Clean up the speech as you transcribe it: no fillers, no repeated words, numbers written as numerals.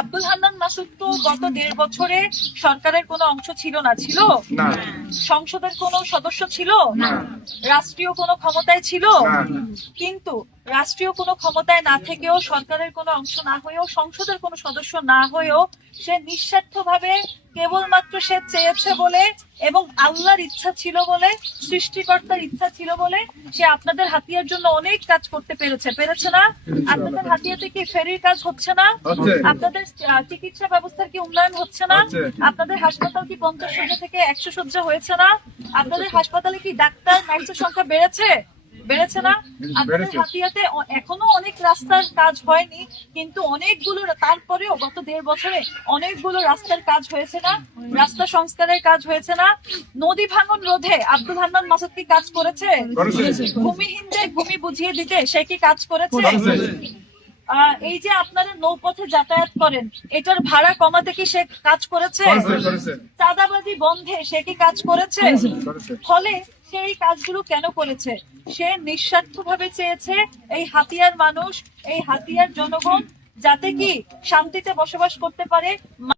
আব্দুল হান্নান মাসুদ তো গত 1.5 বছরে সরকারের কোনো অংশ ছিল না, ছিল না, সংসদের কোনো সদস্য ছিল না, রাষ্ট্রীয় কোনো ক্ষমতায় ছিল না, কিন্তু রাষ্ট্রীয় কোনো ক্ষমতায় না থেকেও, সরকারের কোনো অংশ না হয়েও, সংসদের কোনো সদস্য না হয়েও সে নিঃস্বার্থভাবে কেবলমাত্র সে চেয়েছে বলে এবং আল্লাহর ইচ্ছা ছিল বলে, সৃষ্টিকর্তার ইচ্ছা ছিল বলে সে আপনাদের হাতিয়ার জন্য অনেক কাজ করতে পেরেছে না? আপনাদের হাতিয়াতে কি ফেরির কাজ হচ্ছে না? হচ্ছে। আপনাদের চিকিৎসা ব্যবস্থার কি উন্নয়ন হচ্ছে না? হচ্ছে। আপনাদের হাসপাতাল কি 50 শয্যা থেকে 100 শয্যা হয়েছে না? আপনাদের হাসপাতালে কি ডাক্তার নার্সের সংখ্যা বেড়েছে না? আপনাদের বেড়েছে। হাতিয়াতে এখনো অনেক রাস্তার কাজ হয়নি, কিন্তু অনেকগুলো, তারপরেও গত 1.5 বছরে অনেকগুলো রাস্তার কাজ হয়েছে না? রাস্তা সংস্কারের কাজ হয়েছে না? নদী ভাঙন রোধে আব্দুল হান্নান মাসুদ কি কাজ করেছে? করেছে। ভূমিহীনদের ভূমি বুঝিয়ে দিতে সে কি কাজ করেছে? করেছে। এই যে আপনারা নৌপথে যাতায়াত করেন, এটার ভাড়া কমাতে কি সে কাজ করেছে? করেছে। চাঁদাবাজি বন্ধে সে কি কাজ করেছে? করেছে। ফলে সে এই কাজগুলো কেন করেছে? সে নিঃস্বার্থভাবে চেয়েছে এই হাতিয়ার মানুষ, এই হাতিয়ার জনগণ যাতে কি শান্তিতে বসবাস করতে পারে।